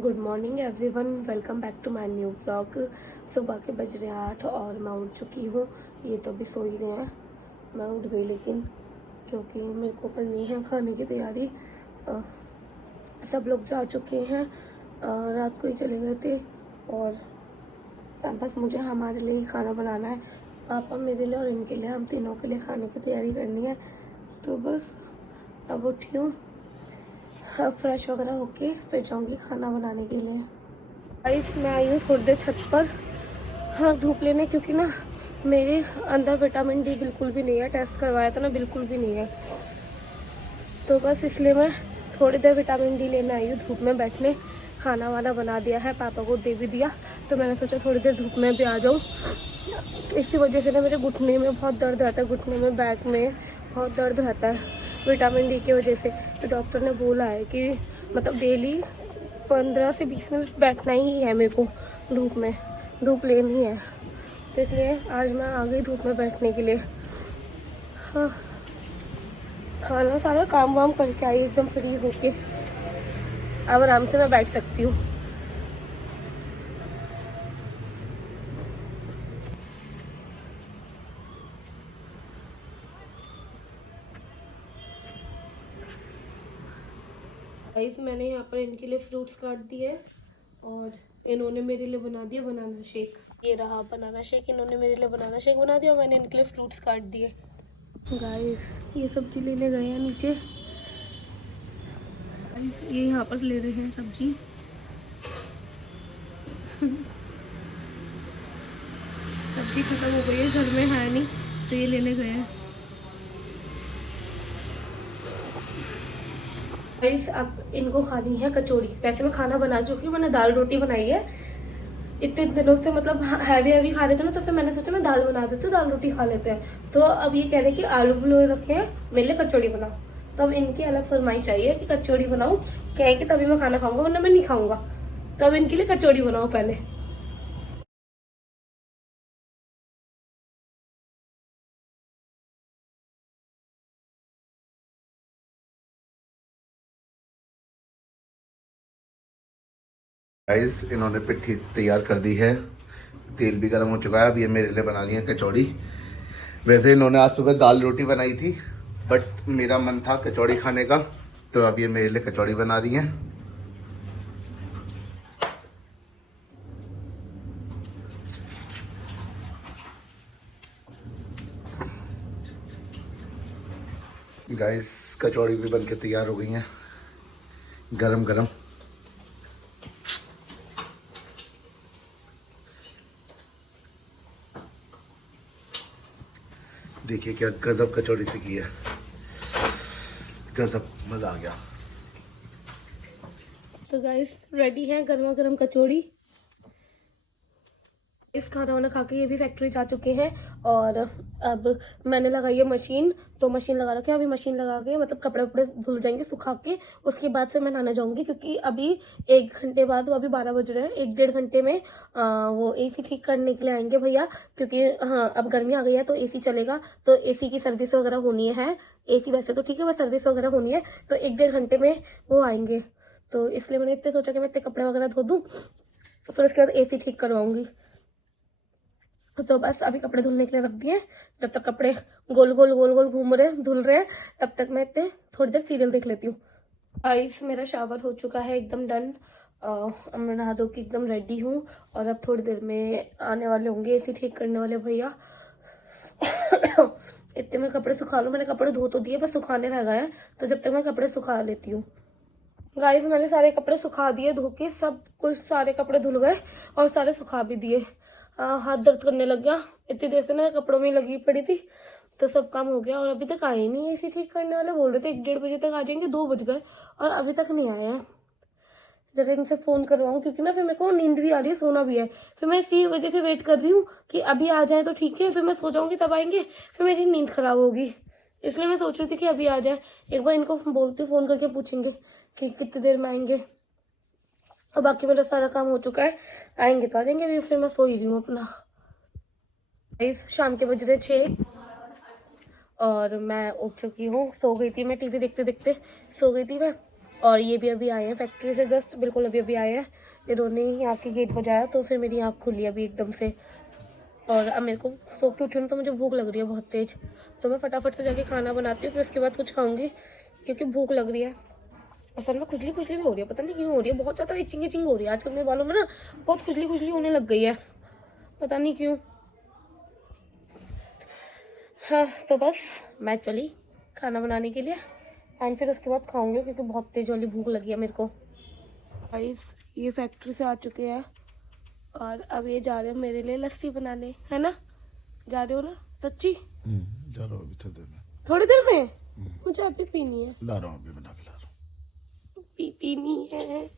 Good morning everyone, welcome back to my new vlog. सुबह के बज रहे हैं 8 और मैं उठ चुकी हूँ। ये तो अभी सो ही रहे हैं, मैं उठ गई लेकिन क्योंकि मेरे को करनी है खाने की तैयारी। सब लोग जा चुके हैं, रात को ही चले गए थे और बस मुझे हमारे लिए ही खाना बनाना है। पापा मेरे लिए और इनके लिए, हम तीनों के लिए खाने की तैयारी करनी है। तो बस अब उठी हूँ, अब फ्रेश वगैरह होके फिर जाऊंगी खाना बनाने के लिए। गाइस मैं आई हूँ थोड़ी देर छत पर, हाँ धूप लेने, क्योंकि ना मेरे अंदर विटामिन डी बिल्कुल भी नहीं है। टेस्ट करवाया था ना, बिल्कुल भी नहीं है। तो बस इसलिए मैं थोड़ी देर विटामिन डी लेने आई हूँ धूप में बैठने। खाना वाना बना दिया है, पापा को दे भी दिया, तो मैंने सोचा थोड़ी देर धूप में भी आ जाऊँ। इसी वजह से ना मेरे घुटने में बहुत दर्द रहता है, घुटने में बैक में बहुत दर्द रहता है विटामिन डी की वजह से। तो डॉक्टर ने बोला है कि मतलब डेली 15 से 20 मिनट बैठना ही है मेरे को धूप में, धूप लेनी है। तो इसलिए आज मैं आ गई धूप में बैठने के लिए। हाँ, खाना सारा काम वाम करके आई एकदम फ्री होके, अब आराम से मैं बैठ सकती हूँ। गाइस मैंने यहाँ पर इनके लिए फ्रूट्स काट दिए और इन्होंने मेरे लिए बना दिया बनाना शेक। ये रहा बनाना शेक, इन्होंने मेरे लिए बनाना शेक बना दिया और मैंने इनके लिए फ्रूट्स काट दिए। गाइस ये सब्जी लेने गए हैं नीचे, ये यहाँ पर ले रहे हैं सब्जी। सब्जी खत्म हो गई है, घर में है नहीं, तो ये लेने गए हैं। गाइस अब इनको खानी है कचौड़ी। वैसे मैं खाना बना चुकी हूँ, मैंने दाल रोटी बनाई है। इतने दिनों से मतलब हैवी हैवी खा रहे थे ना, तो फिर मैंने सोचा मैं दाल बना देती हूँ, दाल रोटी खा लेते हैं। तो अब ये कह रहे हैं कि आलू बुलो रखे हैं, मेरे लिए कचौड़ी बनाओ। तो अब इनकी अलग फरमाइश चाहिए कि कचौड़ी बनाओ, क्या है कि तभी मैं खाना खाऊंगा वरना मैं नहीं खाऊंगा। तो अब इनके लिए कचौड़ी बनाओ पहले। गाइस इन्होंने पिट्ठी तैयार कर दी है, तेल भी गर्म हो चुका है। अब ये मेरे लिए बना रही है कचौड़ी। वैसे इन्होंने आज सुबह दाल रोटी बनाई थी, बट मेरा मन था कचौड़ी खाने का, तो अब ये मेरे लिए कचौड़ी बना रही हैं। गाइस कचौड़ी भी बनके तैयार हो गई हैं, गरम गरम। देखिए क्या गजब कचौड़ी से की है, गजब, मजा आ गया। तो गाइस रेडी है गर्मा गर्म कचौड़ी। इस खाना वाना खा के ये भी फैक्ट्री जा चुके हैं और अब मैंने लगाई है मशीन। तो मशीन लगा रखी है, अभी मशीन लगा के मतलब कपड़े वपड़े धुल जाएंगे सुखा के, उसके बाद फिर मैं नहाने जाऊंगी। क्योंकि अभी 1 घंटे बाद, अभी 12 बज रहे हैं, 1 डेढ़ घंटे में वो एसी ठीक करने के लिए आएंगे भैया। क्योंकि हाँ अब गर्मी आ गई है तो एसी चलेगा, तो एसी की सर्विस वगैरह होनी है। एसी वैसे तो ठीक है, बस सर्विस वगैरह होनी है, तो 1 डेढ़ घंटे में वो आएंगे। तो इसलिए मैंने इतने सोचा कि मैं इतने कपड़े वगैरह धो दूँ, फिर उसके बाद एसी ठीक करवाऊंगी। तो बस अभी कपड़े धुलने के लिए रख दिए। जब तक कपड़े गोल गोल गोल गोल घूम रहे धुल रहे हैं, तब तक मैं इतने थोड़ी देर सीरियल देख लेती हूँ। गाइस मेरा शावर हो चुका है एकदम डन। अब मैं नहा धो के एकदम रेडी हूँ और अब थोड़ी देर में आने वाले होंगे एसी ठीक करने वाले भैया। इतने में कपड़े सुखा लूँ, मैंने कपड़े धो तो दिए, बस सुखाने रह गए हैं, तो जब तक मैं कपड़े सुखा लेती हूँ। गाइस मैंने सारे कपड़े सुखा दिए धो के, सब कुछ सारे कपड़े धुल गए और सारे सुखा भी दिए। हाथ दर्द करने लग गया, इतनी देर से ना कपड़ों में लगी पड़ी थी, तो सब काम हो गया। और अभी तक आए नहीं, एसी ठीक करने वाले बोल रहे थे 1 डेढ़ बजे तक आ जाएंगे, 2 बज गए और अभी तक नहीं आए हैं। जरा इनसे फोन करवाऊँ, क्योंकि ना फिर मेरे को नींद भी आ रही है, सोना भी है। फिर मैं इसी वजह से वेट कर रही हूँ कि अभी आ जाए तो ठीक है, फिर मैं सो जाऊंगी तब आएंगे, फिर मेरी नींद खराब होगी। इसलिए मैं सोच रही थी कि अभी आ जाए। एक बार इनको बोलती हूँ, फोन करके पूछेंगे कि कितनी देर में आएंगे। और बाकी मेरा सारा काम हो चुका है, आएंगे तो आ जाएंगे, अभी फिर मैं सो ही रही हूँ अपना। शाम के बज रहे 6 और मैं उठ चुकी हूँ। सो गई थी मैं, टीवी देखते देखते सो गई थी मैं। और ये भी अभी आए हैं फैक्ट्री से, जस्ट बिल्कुल अभी अभी आए हैं। इन्होंने यहाँ के गेट बजाया तो फिर मेरी आँख खुली अभी एकदम से। और अब मेरे को सो के उठूँ तो मुझे भूख लग रही है बहुत तेज, तो मैं फटाफट से जाके खाना बनाती हूँ, फिर उसके बाद कुछ खाऊंगी क्योंकि भूख लग रही है। असल में खुजली खुजली भी हो रही है, पता नहीं क्यों हो रही है, बहुत ज़्यादा इचिंग इचिंग हो रही है आजकल मेरे बालों में ना, बहुत खुजली खुजली होने लग गई है, पता नहीं क्यों। हाँ तो बस मैं चली खाना बनाने के लिए एंड फिर उसके बाद खाऊंगी क्योंकि बहुत तेज वाली भूख लगी है मेरे को। गाइस ये फैक्ट्री से आ चुके हैं और अब ये जा रहे हैं मेरे लिए लस्सी बनाने, है ना? जा रहे हो ना सच्ची? जा रहा हूँ अभी थोड़ी देर में। थोड़ी देर में? मुझे अभी पीनी है। ला रहा हूँ, अभी बना के ला रहा हूँ। पीनी है,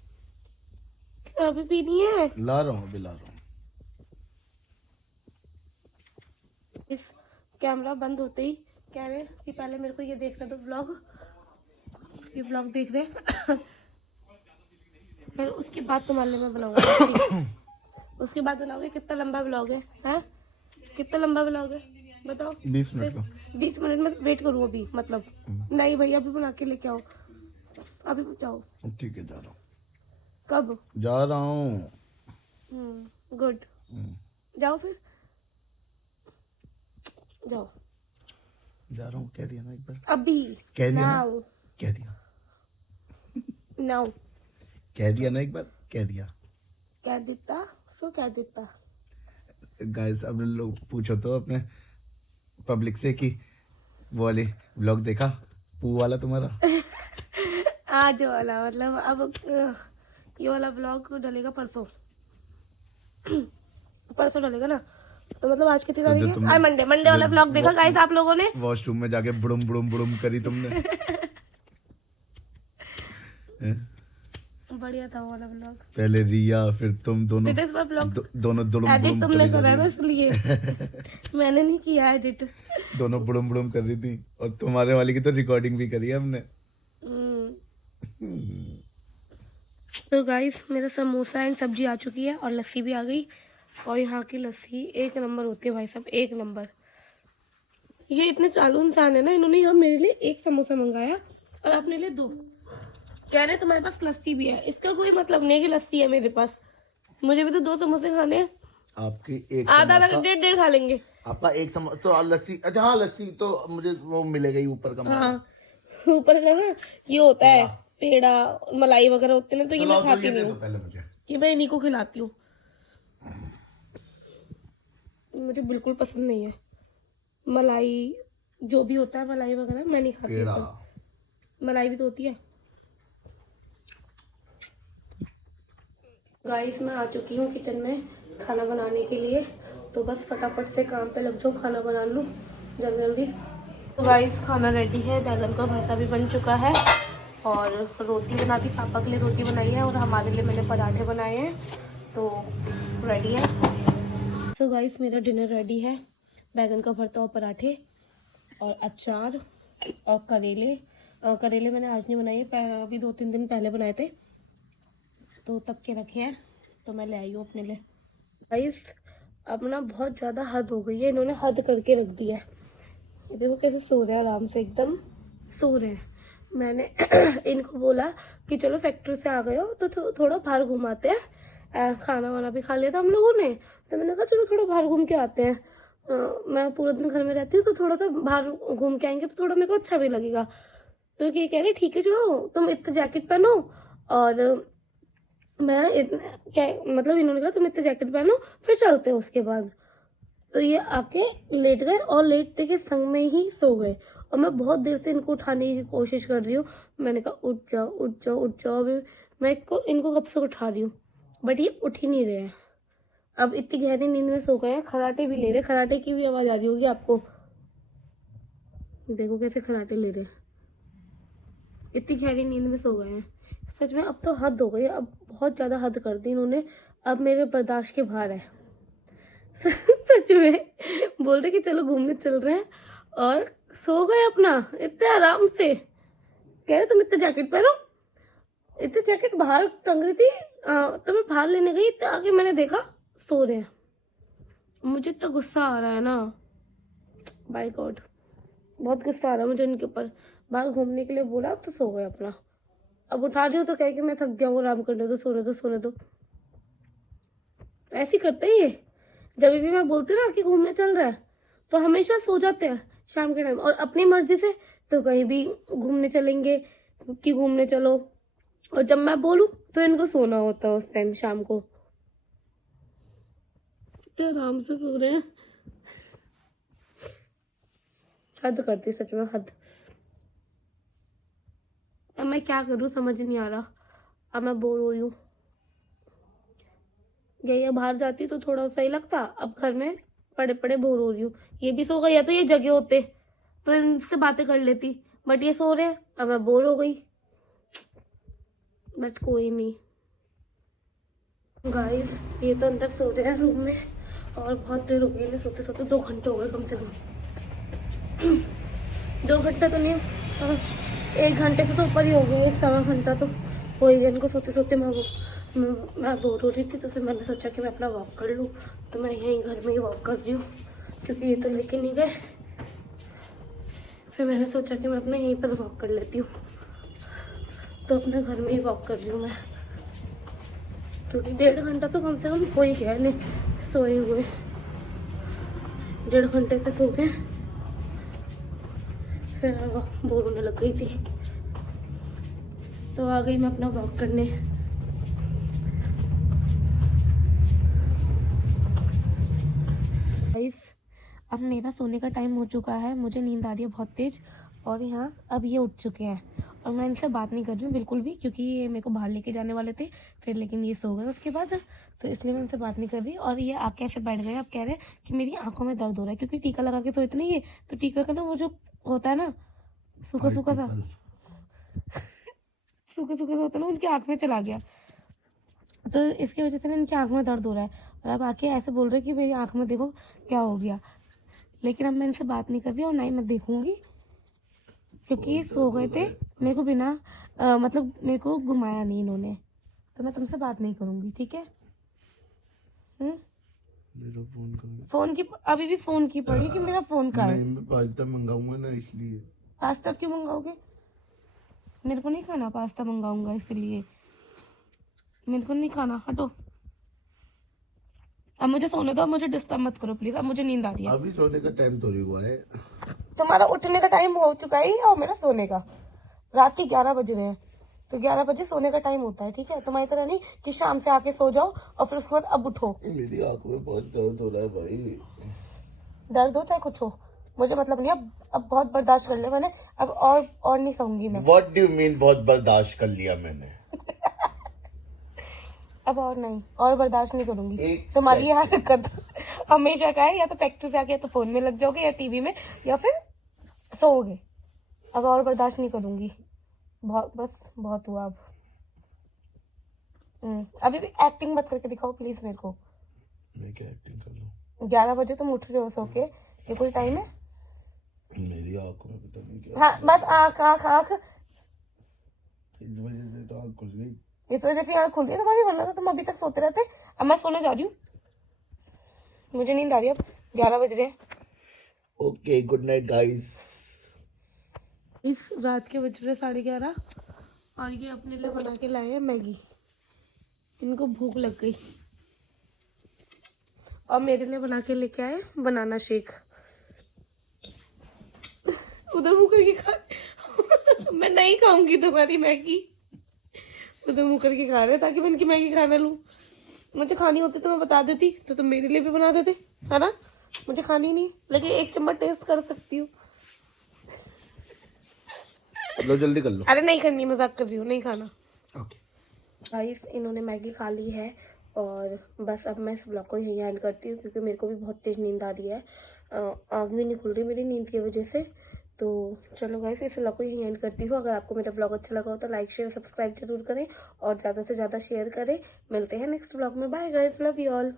अभी पीनी है। ला रहा हूँ, अभी ला रहा हूँ। इस कैमरा बंद होते ही कह रहे कि पहले मेरे को ये देखने दो व्लॉग, ये व्लॉग देख रहे फिर उसके बाद तुम्हारे लिए मैं बनाऊंगा। उसके बाद बनाओगे? कितना लंबा व्लॉग है? हैं? कितना लंबा व्लॉग है बताओ? 20 मिनट का। 20 मिनट में वेट करूँ अभी? मतलब नहीं भैया अभी बना के लेके आओ, अभी जाओ। ठीक है, जा रहा हूँ। कब जा रहा हूँ? गुड, जाओ फिर जाओ। जा रहा हूँ, कह दिया ना एक बार। अभी कह दिया ना? नाउ, कह दिया नाउ कह दिया ना एक बार, कह दिया। क्या देता सो क्या देता। गाइस अब लोग पूछो तो अपने पब्लिक से कि वो वाली व्लॉग देखा पू वाला तुम्हारा? आज वाला मतलब अब ये वाला व्लॉग डलेगा परसों। परसों डलेगा ना, तो मतलब आज कितनी तारीख है? आज मंडे, मंडे वाला व्लॉग देखा गाइस आप लोगों ने? वॉशरूम में जाके बुड़ुम बुड़ुम बुड़ुम करी तुमने। बढ़िया था वो वाला व्लॉग। पहले रिया फिर तुम दोनों दोनों बुड़ुम एडिट बुड़ुम तुमने करी करा जा ना रही इसलिए मैंने नहीं किया एडिट। दोनों बुड़ुम बुड़ुम कर रही थी और तुम्हारे वाली की तो रिकॉर्डिंग भी करी है हमने। तो गाइस मेरा समोसा एंड सब्जी आ चुकी है और लस्सी भी आ गई, और यहाँ की लस्सी एक नंबर होती है भाई साहब, एक नंबर। ये इतने चालू इंसान है ना, इन्होंने यहाँ मेरे लिए एक समोसा मंगाया और अपने लिए 2। कह रहे तुम्हारे पास लस्सी भी है, इसका कोई मतलब नहीं है कि लस्सी है मेरे पास, मुझे भी तो 2 समोसे खाने हैं। आपकी एक आधा आधा डेढ़ खा लेंगे। आपका एक समोसा तो लस्सी, अच्छा हाँ लस्सी तो मुझे वो मिलेगा ही ऊपर का। हाँ ऊपर का ना ये होता है पेड़ा मलाई वगैरह होते हैं ना, तो ये मैं खाती नहीं हूँ, पहले मुझे ये मैं इन्हीं को खिलाती हूँ, मुझे बिल्कुल पसंद नहीं है मलाई, जो भी होता है मलाई वगैरह मैं नहीं खाती हूँ। मलाई भी तो होती है। गाइस मैं आ चुकी हूँ किचन में खाना बनाने के लिए, तो बस फटाफट से काम पे लग जाओ, खाना बना लूँ जल्दी जल्दी। तो गाइस खाना रेडी है, बैगन का भरता भी बन चुका है और रोटी बना दी, पापा के लिए रोटी बनाई है और हमारे लिए मैंने पराठे बनाए हैं, तो रेडी है। तो गाइस मेरा डिनर रेडी है, बैगन का भरता और पराठे और अचार और करेले। करेले मैंने आज नहीं बनाए, अभी 2-3 दिन पहले बनाए थे, तो तब के रखे हैं, तो मैं ले आई हूँ अपने लिए। गाइस अब ना बहुत ज़्यादा हद हो गई है, इन्होंने हद करके रख दिया है। ये देखो कैसे सो रहे हैं, आराम से एकदम सो रहे हैं। मैंने इनको बोला कि चलो फैक्ट्री से आ गए हो तो थोड़ा बाहर घुमाते हैं, खाना वाना भी खा लिया था हम लोगों ने, तो मैंने कहा चलो थोड़ा बाहर घूम के आते हैं। मैं पूरा दिन घर में रहती हूँ, तो थोड़ा सा बाहर घूम के आएंगे तो थोड़ा मेरे को अच्छा भी लगेगा। तो ये कह रहे ठीक है चलो तुम इतना जैकेट पहनो, और मैं क्या मतलब इन्होंने कहा तुम इतने जैकेट पहनो फिर चलते हैं उसके बाद। तो ये आके लेट गए और लेटते के संग में ही सो गए, और मैं बहुत देर से इनको उठाने की कोशिश कर रही हूँ। मैंने कहा उठ जाओ उठ जाओ उठ जाओ, अभी मैं इनको कब से उठा रही हूँ, बट ये उठ ही नहीं रहे हैं। अब इतनी गहरी नींद में सो गए हैं, खराटे भी ले रहे, खराटे की भी आवाज़ आ रही होगी आपको, देखो कैसे खराटे ले रहे हैं, इतनी गहरी नींद में सो गए हैं। सच में अब तो हद हो गई, अब बहुत ज़्यादा हद कर दी इन्होंने, अब मेरे बर्दाश्त के बाहर है। सच में बोल रहे कि चलो घूमने चल रहे हैं और सो गए अपना इतने आराम से। कह रहे तुम इतने जैकेट पहनो, इतने जैकेट बाहर टंग रही थी, तो मैं बाहर लेने गई तो आगे मैंने देखा सो रहे हैं। मुझे इतना गुस्सा आ रहा है ना, बाय गॉड बहुत गुस्सा आ रहा है मुझे इनके ऊपर। बाहर घूमने के लिए बोला तो सो गए अपना, अब उठा रही हूँ तो कहे कि मैं थक गया हूँ, आराम करने दो, सोने दो, सोने दो। ऐसे करते हैं ये। जब भी मैं बोलती हूँ ना कि घूमने चल रहा है तो हमेशा सो जाते हैं शाम के टाइम, और अपनी मर्जी से तो कहीं भी घूमने चलेंगे कि घूमने चलो, और जब मैं बोलूँ तो इनको सोना होता है उस टाइम शाम को। तो आराम से सो रहे हैं। हद करती सच में, हद। अब मैं क्या करूँ समझ नहीं आ रहा। अब मैं बोर हो रही हूँ। या बाहर जाती तो थोड़ा सही लगता, अब घर में पड़े पड़े बोर हो रही हूँ। ये भी सो गए, या तो ये जगह होते तो इनसे बातें कर लेती, बट ये सो रहे हैं, अब मैं बोर हो गई। बट कोई नहीं गाइस, ये तो अंदर सो रहे हैं रूम में, और बहुत देर हो गई इन्हें सोते सोते। 2 घंटे हो गए कम से कम। 2 घंटे तो नहीं, 1 घंटे से तो ऊपर ही हो गए, 1 सवा घंटा तो हो ही गया इनको सोते सोते। मैं बोर हो रही थी तो फिर मैंने सोचा कि मैं अपना वॉक कर लूँ, तो मैं यहीं घर में ही वॉक कर रही हूँ क्योंकि ये तो लेके नहीं गए। फिर मैंने सोचा कि मैं अपना यहीं पर वॉक कर लेती हूँ, तो अपने घर में ही वॉक कर रही हूँ मैं, क्योंकि 1.5 घंटा तो कम से कम हो ही गया नहीं सोए हुए। 1.5 घंटे से सो गए, फिर बोर होने लग गई थी तो आ गई मैं अपना वॉक करने। गाइस, अब मेरा सोने का टाइम हो चुका है, मुझे नींद आ रही है बहुत तेज, और यहाँ अब ये उठ चुके हैं, और मैं इनसे बात नहीं कर रही हूँ बिल्कुल भी, क्योंकि ये मेरे को बाहर लेके जाने वाले थे फिर, लेकिन ये सो गए उसके बाद, तो इसलिए मैं इनसे बात नहीं कर रही। और ये आके ऐसे बैठ गए, अब कह रहे हैं कि मेरी आंखों में दर्द हो रहा है, क्योंकि टीका लगा के सोए तो नहीं है, तो टीका का ना वो जो होता है ना सूखा सूखा सा सूखा सूखा सा होता है ना, उनकी आँख में चला गया, तो इसकी वजह से ना इनकी आँख में दर्द हो रहा है, और अब आके ऐसे बोल रहे कि मेरी आँख में देखो क्या हो गया। लेकिन अब मैं इनसे बात नहीं कर रही और ना ही मैं देखूंगी, क्योंकि ये सो गए थे, मेरे को बिना मतलब मेरे को घुमाया नहीं इन्होंने, तो मैं तुमसे बात नहीं करूंगी, ठीक है? मेरा फोन का फोन की अभी भी फोन की पड़ी कि मेरा फोन का है। मैं पास्ता मंगाऊंगा ना, इसलिए। पास्ता क्यों मंगाओगे? मेरे को नहीं खाना, पास्ता मंगाऊंगा इसलिए। मेरे को नहीं खाना, हटो। अब मुझे सोने दो, अब मुझे डिस्टर्ब मत करो प्लीज, अब मुझे नींद आ रही है। अभी सोने का टाइम तो नहीं हुआ है। तुम्हारा उठने का टाइम हो चुका है और मेरा सोने का। रात के 11 बज रहे हैं, तो 11 बजे सोने का टाइम होता है, ठीक है? तुम्हारी तरह नहीं कि शाम से आके सो जाओ और फिर उसके बाद अब उठो। मेरी आंखों में बहुत दर्द हो रहा है भाई। दर्द हो चाहे कुछ हो, मुझे मतलब नहीं। अब बहुत बर्दाश्त कर लिया मैंने, अब और नहीं सहूंगी मैं। What do you mean बहुत बर्दाश्त कर लिया मैंने? अब और नहीं, और बर्दाश्त नहीं करूंगी एक तुम्हारी ये हरकत। हमेशा का है, या तो फैक्ट्री से आके या तो फोन में लग जाओगे या टीवी में, या फिर सोओगे। अब और बर्दाश्त नहीं करूंगी, बहुत, बस बहुत हुआ अब। अभी भी एक्टिंग मत करके दिखाओ प्लीज मेरे को। मैं क्या एक्टिंग कर लूं? 11 बजे तुम उठ रहे हो सो के, ये कोई टाइम है? मेरी आंखों में पता नहीं क्या। हाँ बस आँख आँख आँख, इस वजह से तो आंख खुल गई। इस वजह से आँख खुल रही है तुम्हारी, वरना तो तुम अभी तक सोते रहते। अब मैं सोने जा रही हूँ, मुझे नींद आ रही है, अब 11 बज रहे हैं। Okay, good night guys. इस रात के बज रहे 11:30, और ये अपने लिए बना के लाए हैं मैगी। इनको भूख लग गई, और मेरे लिए बना के लेके आए बनाना शेक। उधर मुँह करके खा मैं नहीं खाऊंगी तुम्हारी मैगी। उधर मुँह करके खा रहे ताकि मैं इनकी मैगी खाना लूं। मुझे खानी होती तो मैं बता देती, तो तुम मेरे लिए भी बना देते, है ना? मुझे खानी नहीं, लेकिन 1 चम्मच टेस्ट कर सकती हूँ। लो जल्दी कर लो। अरे नहीं करनी, मजाक कर रही हूँ, नहीं खाना। ओके गाइस, इन्होंने मैगी खा ली है, और बस अब मैं इस ब्लॉग को यहीं एंड करती हूँ, क्योंकि मेरे को भी बहुत तेज नींद आ रही है। आँख भी नहीं खुल रही मेरी नींद की वजह से। तो चलो गाइस, इस ब्लॉग को यहीं एंड करती हूँ। अगर आपको मेरा ब्लॉग अच्छा लगा हो तो लाइक शेयर सब्सक्राइब जरूर करें, और ज़्यादा से ज़्यादा शेयर करें। मिलते हैं नेक्स्ट ब्लॉग में। Bye guys, love you all.